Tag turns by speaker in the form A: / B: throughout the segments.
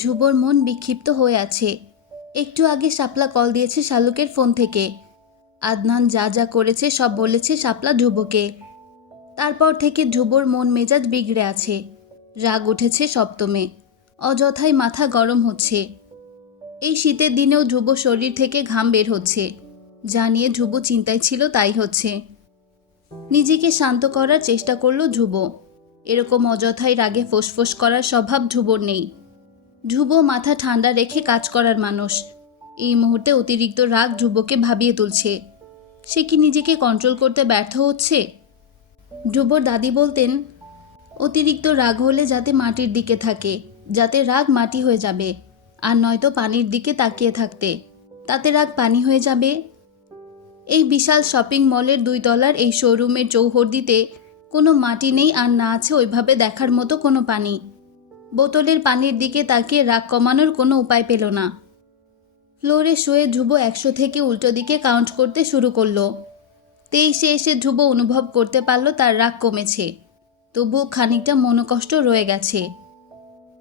A: ধ্রুবর মন বিক্ষিপ্ত হয়ে আছে। একটু আগে শাপলা কল দিয়েছে শালুকের ফোন থেকে। আদনান যা যা করেছে সব বলেছে শাপলা ধ্রুবকে। তারপর থেকে ধ্রুবর মন মেজাজ বিগড়ে আছে। রাগ উঠেছে সপ্তমে। অযথাই মাথা গরম হচ্ছে। এই শীতের দিনেও ধ্রুব শরীর থেকে ঘাম বের হচ্ছে। যা নিয়ে ধ্রুব চিন্তায় ছিল তাই হচ্ছে। নিজেকে শান্ত করার চেষ্টা করল ধ্রুব। এরকম অযথাই রাগে ফোঁসফোঁস করার স্বভাব ধ্রুবর নেই। ধ্রুব মাথা ঠান্ডা রেখে কাজ করার মানুষ। এই মুহূর্তে অতিরিক্ত রাগ ধ্রুবকে ভাবিয়ে তুলছে। সে কি নিজেকে কন্ট্রোল করতে ব্যর্থ হচ্ছে? ধ্রুবর দাদি বলতেন, অতিরিক্ত রাগ হলে যাতে মাটির দিকে থাকে, যাতে রাগ মাটি হয়ে যাবে, আর নয়তো পানির দিকে তাকিয়ে থাকতে, তাতে রাগ পানি হয়ে যাবে। এই বিশাল শপিং মলের দুই তলার এই শোরুমের চৌহদ্দিতে কোনো মাটি নেই আর না আছে ওইভাবে দেখার মতো কোনো পানি। বোতলের পানির দিকে তাকিয়ে রাগ কমানোর কোনো উপায় পেল না। ফ্লোরে শুয়ে ধ্রুব একশো থেকে উল্টো দিকে কাউন্ট করতে শুরু করল। তেইশে এসে ধ্রুব অনুভব করতে পারল তার রাগ কমেছে। তবুও খানিকটা মনোকষ্ট রয়ে গেছে।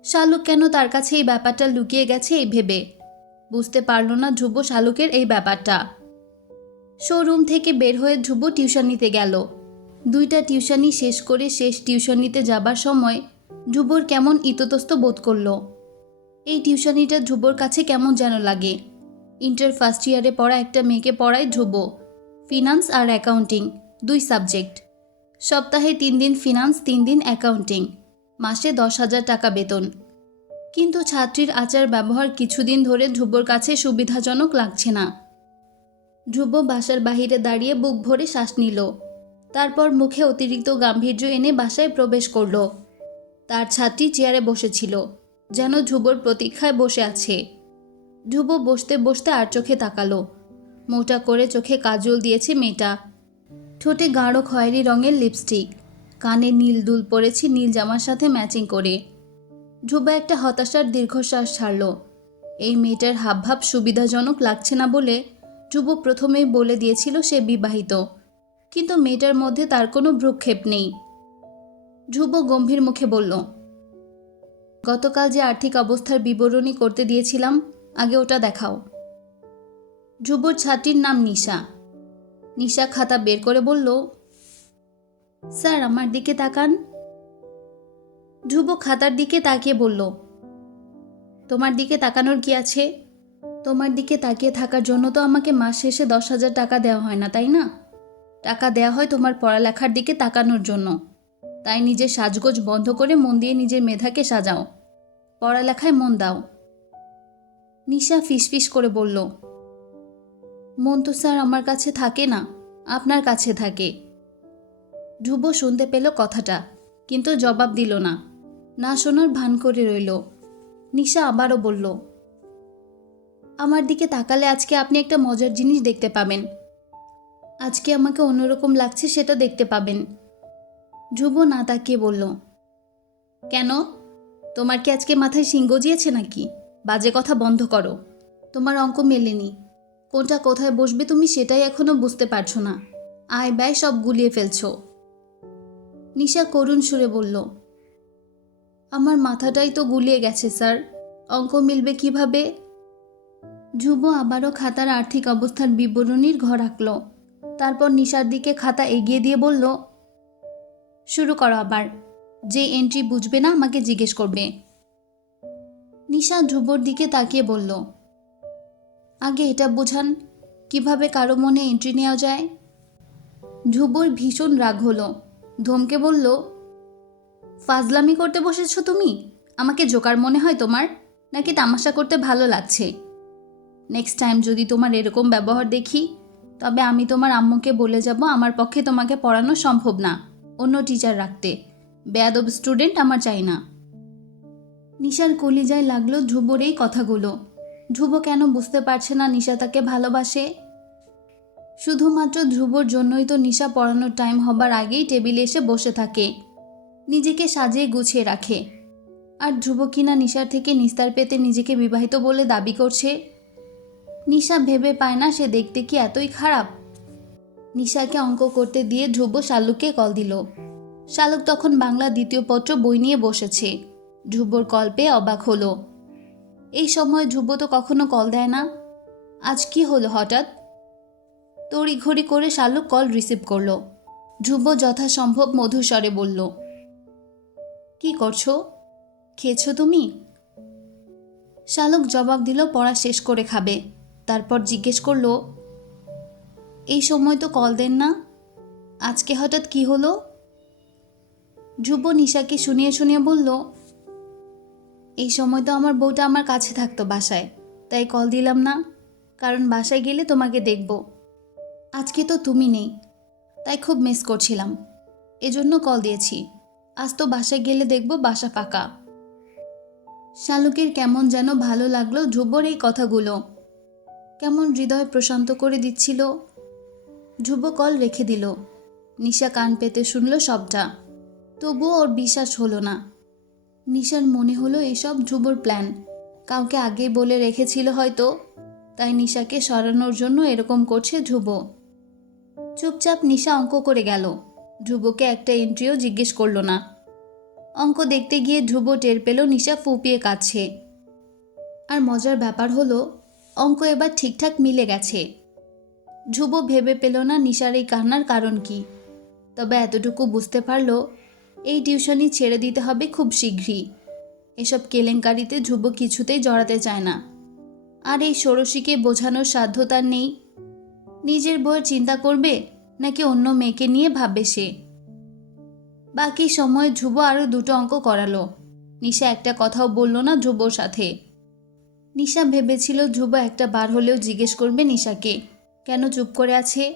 A: শালুক কেন তার কাছে এই ব্যাপারটা লুকিয়ে গেছে এই ভেবে? বুঝতে পারল না ধ্রুব শালুকের এই ব্যাপারটা। শোরুম থেকে বের হয়ে ধ্রুব টিউশন নিতে গেল। দুইটা টিউশনি শেষ করে শেষ টিউশন নিতে যাবার সময় ধ্রুবর কেমন ইততস্ত বোধ করল। এই টিউশনিটা ধ্রুবর কাছে কেমন যেন লাগে। ইন্টার ফার্স্ট ইয়ারে পড়া একটা মেয়েকে পড়ায় ধ্রুব। ফিনান্স আর অ্যাকাউন্টিং, দুই সাবজেক্ট। সপ্তাহে তিন দিন ফিনান্স, তিন দিন অ্যাকাউন্টিং। মাসে দশ হাজার টাকা বেতন। কিন্তু ছাত্রীর আচার ব্যবহার কিছুদিন ধরে ধ্রুবর কাছে সুবিধাজনক লাগছে না। ধ্রুব বাসার বাহিরে দাঁড়িয়ে বুক ভরে শ্বাস নিল। তারপর মুখে অতিরিক্ত গাম্ভীর্য এনে বাসায় প্রবেশ করল। তার ছাত্রী চেয়ারে বসেছিল, যেন ধ্রুবর প্রতীক্ষায় বসে আছে। ধ্রুব বসতে বসতে আর চোখে তাকালো। মোটা করে চোখে কাজল দিয়েছে মেয়েটা। ঠোঁটে গাঢ় খয়েরি রঙের লিপস্টিক। কানে নীল দুল পরেছে নীল জামার সাথে ম্যাচিং করে। ধ্রুব একটা হতাশার দীর্ঘশ্বাস ছাড়ল। এই মেয়েটার হাবভাব সুবিধাজনক লাগছে না বলে ধ্রুব প্রথমেই বলে দিয়েছিল সে বিবাহিত। কিন্তু মেয়েটার মধ্যে তার কোনো ভ্রুক্ষেপ নেই। ধ্রুব গম্ভীর মুখে বলল, গতকাল যে আর্থিক অবস্থার বিবরণী করতে দিয়েছিলাম, আগে ওটা দেখাও। ধ্রুবর ছাত্রীর নাম নিশা। নিশা খাতা বের করে বলল, স্যার, আমার দিকে তাকান। ধ্রুব খাতার দিকে তাকিয়ে বলল, তোমার দিকে তাকানোর কি আছে? তোমার দিকে তাকিয়ে থাকার জন্য তো আমাকে মাস শেষে দশ হাজার টাকা দেওয়া হয় না, তাই না? টাকা দেওয়া হয় তোমার পড়ালেখার দিকে তাকানোর জন্য। তাই নিজের সাজগোজ বন্ধ করে মন দিয়ে নিজের মেধাকে সাজাও। পড়ালেখায় মন দাও। নিশা ফিসফিস করে বলল, মন তো স্যার আমার কাছে থাকে না, আপনার কাছে থাকে। ধ্রুব শুনতে পেল কথাটা, কিন্তু জবাব দিল না। না শোনার ভান করে রইল। নিশা আবারও বলল, আমার দিকে তাকালে আজকে আপনি একটা মজার জিনিস দেখতে পাবেন। আজকে আমাকে অন্যরকম লাগছে সেটা দেখতে পাবেন। ধ্রুব না তাকিয়ে বলল, কেন? তোমার কি আজকে মাথায় শিং গজিয়েছে নাকি? বাজে কথা বন্ধ করো। তোমার অঙ্ক মেলেনি। কোনটা কোথায় বসবে তুমি সেটাই এখনও বুঝতে পারছ না। আয় ব্যয় সব গুলিয়ে ফেলছো। নিশা করুণ সুরে বলল, আমার মাথাটাই তো গুলিয়ে গেছে, স্যার। অঙ্ক মিলবে কীভাবে? ধ্রুব আবারও খাতার আর্থিক অবস্থার বিবরণীর ঘর আঁকল। তারপর নিশার দিকে খাতা এগিয়ে দিয়ে বলল শুরু করো আবার। যে এন্ট্রি বুঝবে না আমাকে জিজ্ঞেস করবে। নিশা ধ্রুবর দিকে তাকিয়ে বলল, আগে এটা বোঝান, কীভাবে কারও মনে এন্ট্রি নেওয়া যায়? ধ্রুবর ভীষণ রাগ হলো, ধমকে বলল, ফাজলামি করতে বসেছো তুমি? আমাকে জোকার মনে হয় তোমার? নাকি তামাশা করতে ভালো লাগছে? নেক্সট টাইম যদি তোমার এরকম ব্যবহার দেখি, তবে আমি তোমার আম্মুকে বলে যাব, আমার পক্ষে তোমাকে পড়ানো সম্ভব না। অন্য টিচার রাখতে। বেয়াদব স্টুডেন্ট আমার চাই না। নিশার কলিজায় লাগল ধ্রুবর এই কথাগুলো। ধ্রুব কেন বুঝতে পারছে না নিশা তাকে ভালোবাসে? শুধুমাত্র ধ্রুবর জন্যই তো নিশা পড়ানোর টাইম হবার আগেই টেবিলে এসে বসে থাকে। নিজেকে সাজিয়ে গুছিয়ে রাখে। আর ধ্রুব কিনা নিশার থেকে নিস্তার পেতে নিজেকে বিবাহিত বলে দাবি করছে? নিশা ভেবে পায় না সে দেখতে কি এতই খারাপ? নিশাকে অঙ্ক করতে দিয়ে ধ্রুব শালুককে কল দিল। শালুক তখন বাংলা দ্বিতীয় পত্র বই নিয়ে বসেছে। ধ্রুবর কল পেয়ে অবাক হলো। এই সময় ধ্রুব তো কখনো কল দেয় না। আজ কি হলো হঠাৎ? তড়িঘড়ি করে শালুক কল রিসিভ করল। ধ্রুব যথাসম্ভব মধুস্বরে বলল, কি করছ? খেয়েছো তুমি? শালুক জবাব দিল, পড়া শেষ করে খাবে। তারপর জিজ্ঞেস করল এই সময় তো কল দেন না। আজকে হঠাৎ কি হলো? ধ্রুব নিশাকে শুনিয়ে শুনিয়ে বলল, এই সময় তো আমার বউটা আমার কাছে থাকতো বাসায়, তাই কল দিলাম না। কারণ বাসায় গেলে তোমাকে দেখব। আজকে তো তুমি নেই, তাই খুব মিস করছিলাম। এজন্য কল দিয়েছি। আজ তো বাসায় গেলে দেখব বাসা ফাঁকা। শালুকের কেমন যেন ভালো লাগল ধ্রুবর এই কথাগুলো। কেমন হৃদয় প্রশান্ত করে দিচ্ছিল। ধ্রুব কল রেখে দিল। নিশা কান পেতে শুনল সবটা। তবুও ওর বিশ্বাস হলো না। নিশার মনে হলো এসব ধ্রুবর প্ল্যান। কাউকে আগেই বলে রেখেছিল হয়তো। তাই নিশাকে সরানোর জন্য এরকম করছে ধ্রুব। চুপচাপ নিশা অঙ্ক করে গেল। ধ্রুবকে একটা এন্ট্রিও জিজ্ঞেস করল না। অঙ্ক দেখতে গিয়ে ধ্রুব টের পেল নিশা ফুপিয়ে কাছে আর মজার ব্যাপার হলো, অঙ্ক এবার ঠিকঠাক মিলে গেছে। ধ্রুব ভেবে পেল না নিশার এই কান্নার কারণ কি। তবে এতটুকু বুঝতে পারল, এই টিউশনই ছেড়ে দিতে হবে খুব শীঘ্রই। এসব কেলেঙ্কারিতে ধ্রুব কিছুতেই জড়াতে চায় না। আর এই ষোড়শীকে বোঝানোর সাধ্য তার নেই। নিজের বইয়ের চিন্তা করবে, নাকি অন্য মেয়েকে নিয়ে ভাববে সে? বাকি সময় ধ্রুব আরও দুটো অঙ্ক করালো। নিশা একটা কথাও বলল না ধ্রুবর সাথে। নিশা ভেবেছিল ধ্রুব একটা বার হলেও জিজ্ঞেস করবে নিশাকে। কেন চুপ করে আছে?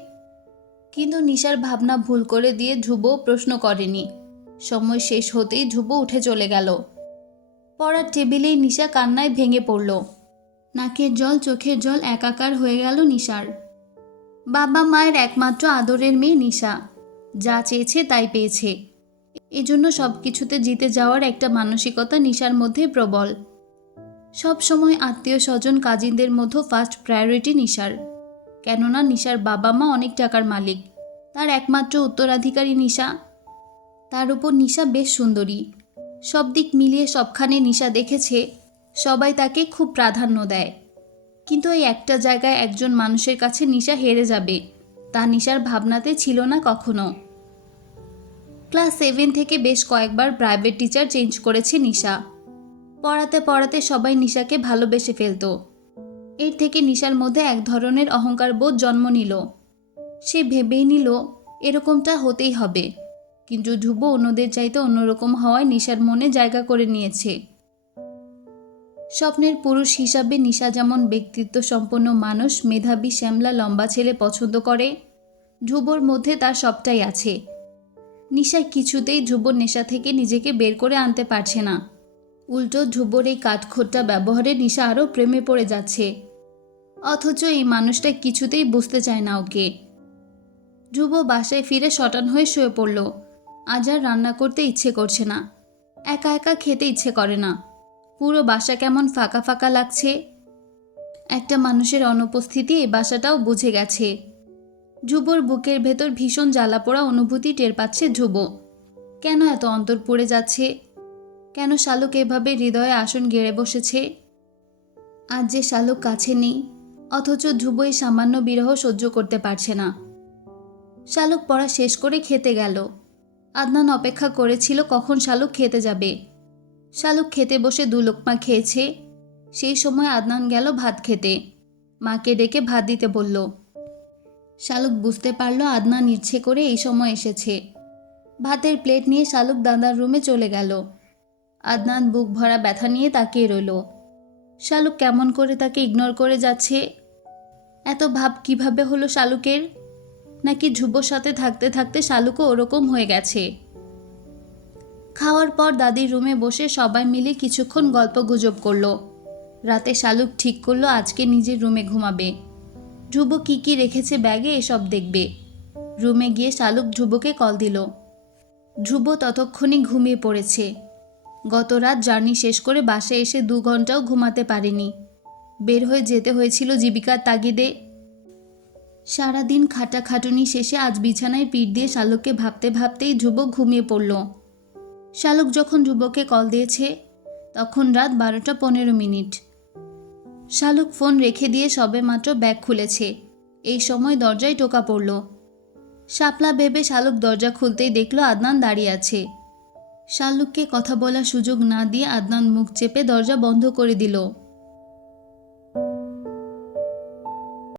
A: কিন্তু নিশার ভাবনা ভুল করে দিয়ে ধ্রুব প্রশ্ন করেনি। সময় শেষ হতেই ধ্রুব উঠে চলে গেল। পড়ার টেবিলেই নিশা কান্নায় ভেঙে পড়ল। নাকের জল চোখের জল একাকার হয়ে গেল নিশার। বাবা মায়ের একমাত্র আদরের মেয়ে নিশা। যা চেয়েছে তাই পেয়েছে। এজন্য সব কিছুতে জিতে যাওয়ার একটা মানসিকতা নিশার মধ্যে প্রবল। সব সময় আত্মীয় স্বজন কাজিনদের মধ্যে ফার্স্ট প্রায়োরিটি নিশার। কেননা নিশার বাবা মা অনেক টাকার মালিক। তার একমাত্র উত্তরাধিকারী নিশা। তার উপর নিশা বেশ সুন্দরী। সব দিক মিলিয়ে সবখানে নিশা দেখেছে, সবাই তাকে খুব প্রাধান্য দেয়। কিন্তু এই একটা জায়গায় একজন মানুষের কাছে নিশা হেরে যাবে, তা নিশার ভাবনাতে ছিল না কখনো। ক্লাস সেভেন থেকে বেশ কয়েকবার প্রাইভেট টিচার চেঞ্জ করেছে নিশা। পড়াতে পড়াতে সবাই নিশাকে ভালোবেসে ফেলতো। এর থেকে নিশার মধ্যে এক ধরনের অহংকার বোধ জন্ম নিল। সে ভেবেই নিল, এরকমটা হতেই হবে। কিন্তু ধ্রুব অন্যদের চাইতে অন্যরকম হওয়ায় নিশার মনে জায়গা করে নিয়েছে। স্বপ্নের পুরুষ হিসাবে নিশা যেমন ব্যক্তিত্ব সম্পন্ন মানুষ, মেধাবী শ্যামলা লম্বা ছেলে পছন্দ করে, ধ্রুবর মধ্যে তার সবটাই আছে। নিশা কিছুতেই ধ্রুবর নেশা থেকে নিজেকে বের করে আনতে পারছে না। উল্টো ধ্রুবর এই কাঠখোট্টা ব্যবহারে নিশা আরও প্রেমে পড়ে যাচ্ছে। অথচ এই মানুষটা কিছুতেই বুঝতে চায় না ওকে। ধ্রুব বাসায় ফিরে শটান হয়ে শুয়ে পড়ল। আজ আর রান্না করতে ইচ্ছে করছে না। একা একা খেতে ইচ্ছে করে না। পুরো বাসা কেমন ফাঁকা ফাঁকা লাগছে। একটা মানুষের অনুপস্থিতি এই বাসাটাও বুঝে গেছে। ধ্রুবর বুকের ভেতর ভীষণ জ্বালা জ্বালাপোড়া অনুভূতি টের পাচ্ছে ধ্রুব। কেন এত অন্তর পড়ে যাচ্ছে? কেন শালুক এভাবে হৃদয়ে আসন গেড়ে বসেছে? আজ যে শালুক কাছে নেই অথচ ধ্রুব সামান্য বিরহ সহ্য করতে পারছে না। শালুক পড়া শেষ করে খেতে গেল। আদনান অপেক্ষা করেছিল কখন শালুক খেতে যাবে। শালুক খেতে বসে দু লোকমা খেয়েছে। সেই সময় আদনান গেল ভাত খেতে। মাকে ডেকে ভাত দিতে বলল, শালুক বুঝতে পারল আদনান ইচ্ছে করে এই সময় এসেছে। ভাতের প্লেট নিয়ে শালুক দাদার রুমে চলে গেল। আদনান বুক ভরা ব্যথা নিয়ে তাকিয়ে রইল। শালুক কেমন করে তাকে ইগনোর করে যাচ্ছে এত ভাব কীভাবে হলো শালুকের? নাকি ধ্রুবর সাথে থাকতে থাকতে শালুকও ওরকম হয়ে গেছে? খাওয়ার পর দাদির রুমে বসে সবাই মিলে কিছুক্ষণ গল্প গুজব করল। রাতে শালুক ঠিক করল আজকে নিজের রুমে ঘুমাবে। ধ্রুব কি কি রেখেছে ব্যাগে এসব দেখবে। রুমে গিয়ে শালুক ধ্রুবকে কল দিল। ধ্রুব ততক্ষণে ঘুমিয়ে পড়েছে। গত রাত জার্নি শেষ করে বাসে এসে দু ঘন্টাও ঘুমাতে পারেনি। বের হয়ে যেতে হয়েছিল জীবিকার তাগিদে। সারাদিন খাটাখাটুনি শেষে আজ বিছানায় পিঠ দিয়ে শালুককে ভাবতে ভাবতেই ধ্রুব ঘুমিয়ে পড়ল। শালুক যখন ধ্রুবকে কল দিয়েছে, তখন রাত বারোটা পনেরো মিনিট। শালুক ফোন রেখে দিয়ে সবেমাত্র ব্যাগ খুলেছে। এই সময় দরজায় টোকা পড়ল। শাপলা ভেবে শালুক দরজা খুলতেই দেখল আদনান দাঁড়িয়ে আছে। শালুককে কথা বলার সুযোগ না দিয়ে আদনান মুখ চেপে দরজা বন্ধ করে দিল।